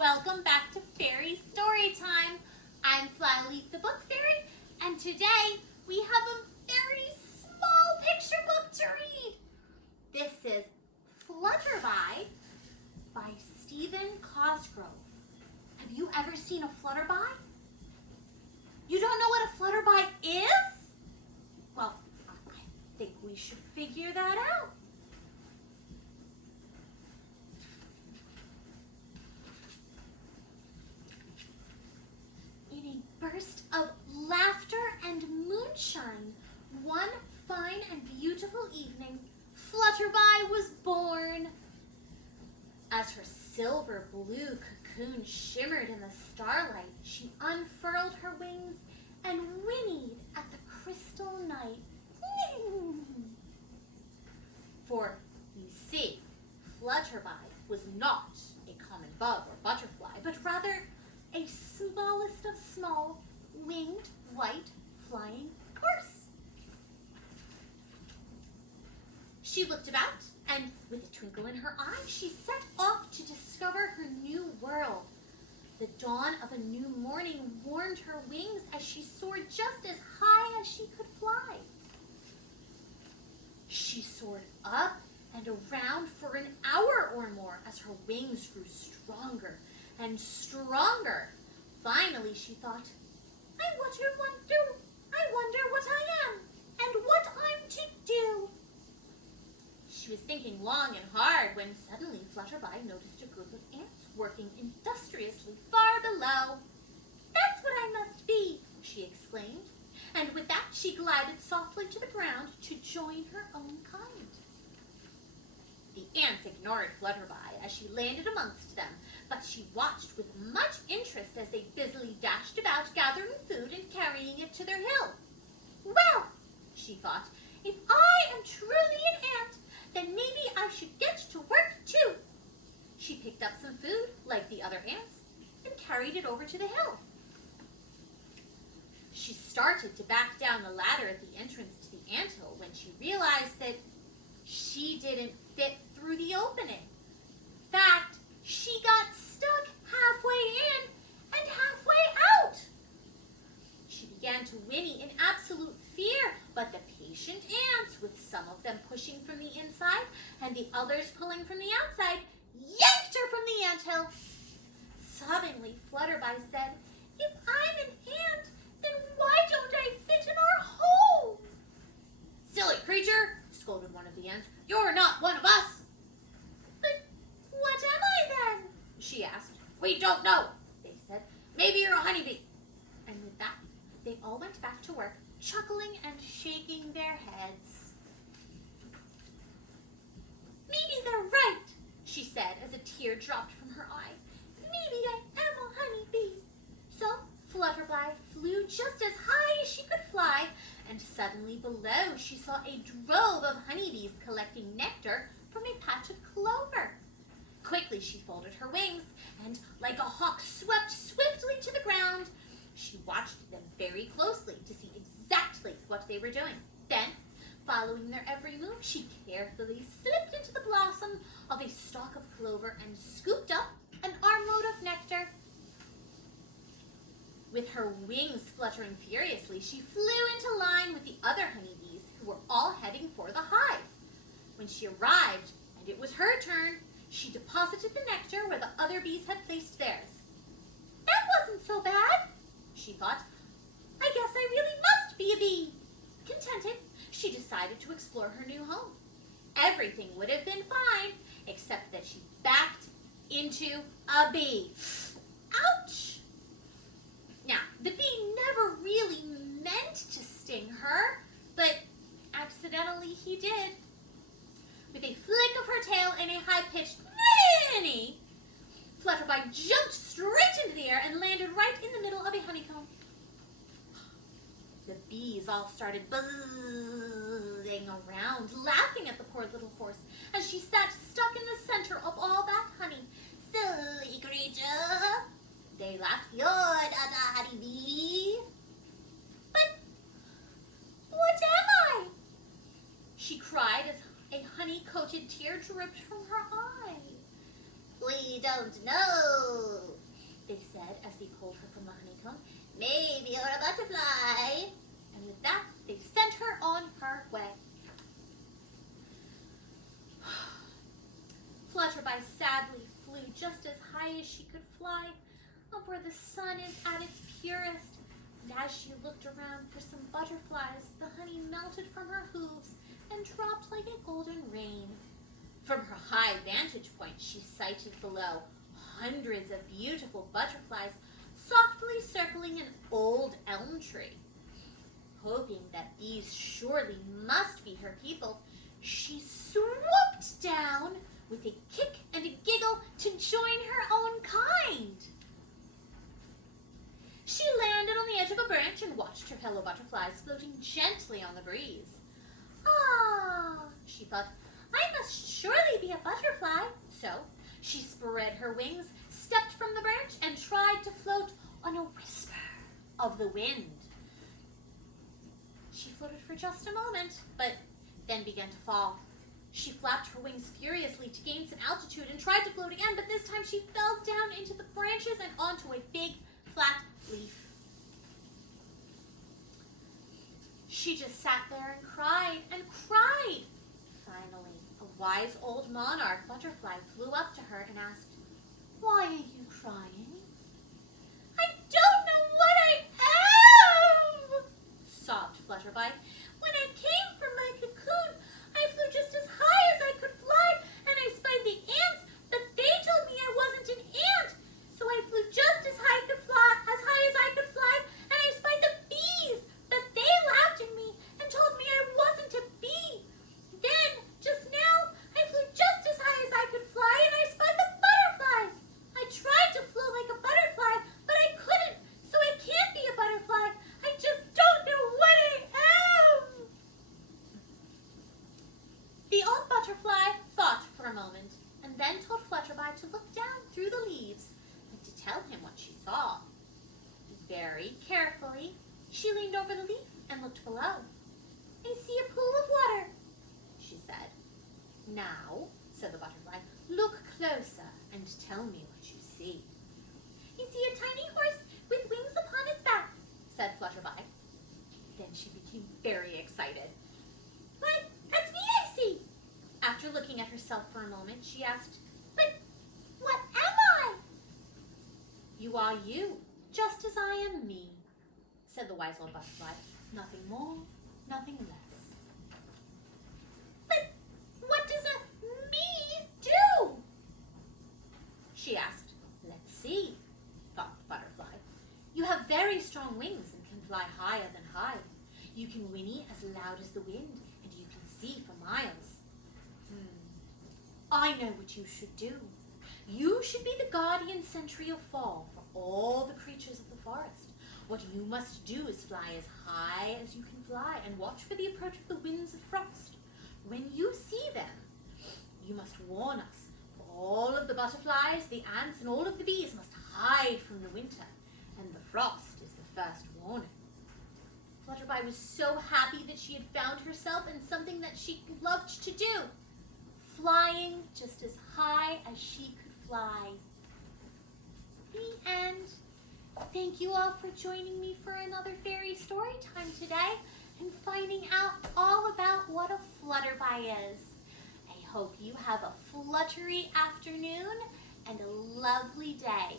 Welcome back to Fairy Storytime. I'm Flyleaf the Book Fairy, and today we have a very small picture book to read. This is Flutterby by Stephen Cosgrove. Have you ever seen a flutterby? You don't know what a flutterby is? Well, I think we should figure that out. In a burst of laughter and moonshine, one fine and beautiful evening, Flutterby was born. As her silver blue cocoon shimmered in the starlight, she unfurled her wings and whinnied at the crystal night. For, you see, Flutterby was not a common bug or butterfly, but rather a smallest of small, winged, white, flying horse. She looked about, and with a twinkle in her eye, she set off to discover her new world. The dawn of a new morning warmed her wings as she soared just as high as she could fly. She soared up and around for an hour or more as her wings grew stronger and stronger. Finally, she thought, I wonder what I am and what I'm to do. She was thinking long and hard when suddenly Flutterby noticed a group of ants working industriously far below. That's what I must be, she exclaimed, and with that she glided softly to the ground to join her own kind. The ants ignored Flutterby as she landed amongst them, but she watched with much interest as they busily dashed about gathering food and carrying it to their hill. Well, she thought, if I am truly an ant, then maybe I should get to work too. She picked up some food, like the other ants, and carried it over to the hill. She started to back down the ladder at the entrance to the anthill when she realized that she didn't fit through the opening. In fact, she got stuck halfway in and halfway out. She began to whinny in absolute fear, but the patient ants, with some of them pushing from the inside and the others pulling from the outside, yanked her from the anthill. Sobbingly, Flutterby said, if I'm an ant, then why don't I fit in our home? Silly creature, scolded one of the ants. You're not one of us. But what am I then? She asked. We don't know, they said. Maybe you're a honeybee. And with that, they all went back to work, chuckling and shaking their heads. Maybe they're right, she said as a tear dropped from her eye. Maybe I am a honeybee. So Flutterby flew just as high as she could fly, and suddenly below she saw a drove of honeybees collecting nectar from a patch of clover. Quickly she folded her wings, and like a hawk swept swiftly to the ground. She watched them very closely to see exactly what they were doing. Then, following their every move, she carefully slipped into the blossom of a stalk of clover and scooped up an armload of nectar. With her wings fluttering furiously, she flew into line with the other honeybees who were all heading for the hive. When she arrived, and it was her turn, she deposited the nectar where the other bees had placed theirs. That wasn't so bad, she thought. I guess I really must be a bee. Contented, she decided to explore her new home. Everything would have been fine, except that she backed into a bee. Ouch! Now, the bee never really meant to sting her, but accidentally he did. With a flick of her tail and a high-pitched whinny, Flutterby jumped straight into the air and landed right in the middle of a honeycomb. The bees all started buzzing around, laughing at the poor little horse as she sat stuck in the center of all that honey. Silly creature, they laughed. You're not a honeybee. But what am I? She cried as a honey-coated tear dripped from her eye. We don't know, they said as they pulled her from the honeycomb. Maybe you're a butterfly. And with that, they sent her on her way. Flutterby sadly flew just as high as she could fly, up where the sun is at its purest. And as she looked around for some butterflies, the honey melted from her hooves and dropped like a golden rain. From her high vantage point, she sighted below hundreds of beautiful butterflies softly circling an old elm tree. Hoping that these surely must be her people, she swooped down with a kick and a giggle to join her own kind. She landed on the edge of a branch and watched her fellow butterflies floating gently on the breeze. Ah, she thought, I must surely be a butterfly. So she spread her wings, stepped from the branch, and tried to float on a whisper of the wind. She floated for just a moment, but then began to fall. She flapped her wings furiously to gain some altitude and tried to float again, but this time she fell down into the branches and onto a big, flat leaf. She just sat there and cried and cried. Finally, a wise old monarch butterfly flew up to her and asked, Why are you crying? I don't know what I am, sobbed Flutterby. When I came from my cocoon, I flew just as high as I could fly, and I spied the ants, but they told me I wasn't an ant. So I flew just as high as I could fly, and I spied the bees, but they laughed at me and told me I wasn't a bee. Then, just now, I flew just as high as I could fly, and I spied the butterflies. I tried to float like a butterfly, but I couldn't, so I can't be a butterfly. I just don't know what I am. The old butterfly thought for a moment, and then told Flutterby to look down through the leaves and to tell him what she saw. Very carefully, she leaned over the leaf and looked below. I see a pool of water, she said. Now, said the butterfly, look closer and tell me what you see. I see a tiny horse with wings upon its back, said Flutterby. Then she became very excited. Why, that's me I see. After looking at herself for a moment, she asked, But what am I? You are you, just as I am me, said the wise old butterfly. Nothing more, nothing less. But what does a me do? She asked. Let's see, thought the butterfly. You have very strong wings and can fly higher than high. You can whinny as loud as the wind, and you can see for miles. I know what you should do. You should be the guardian sentry of fall for all the creatures of the forest. What you must do is fly as high as you can fly and watch for the approach of the winds of frost. When you see them, you must warn us. For all of the butterflies, the ants, and all of the bees must hide from the winter, and the frost is the first warning. Flutterby was so happy that she had found herself in something that she loved to do, flying just as high as she could fly. The end. Thank you all for joining me for another fairy story time today and finding out all about what a flutterby is. I hope you have a fluttery afternoon and a lovely day.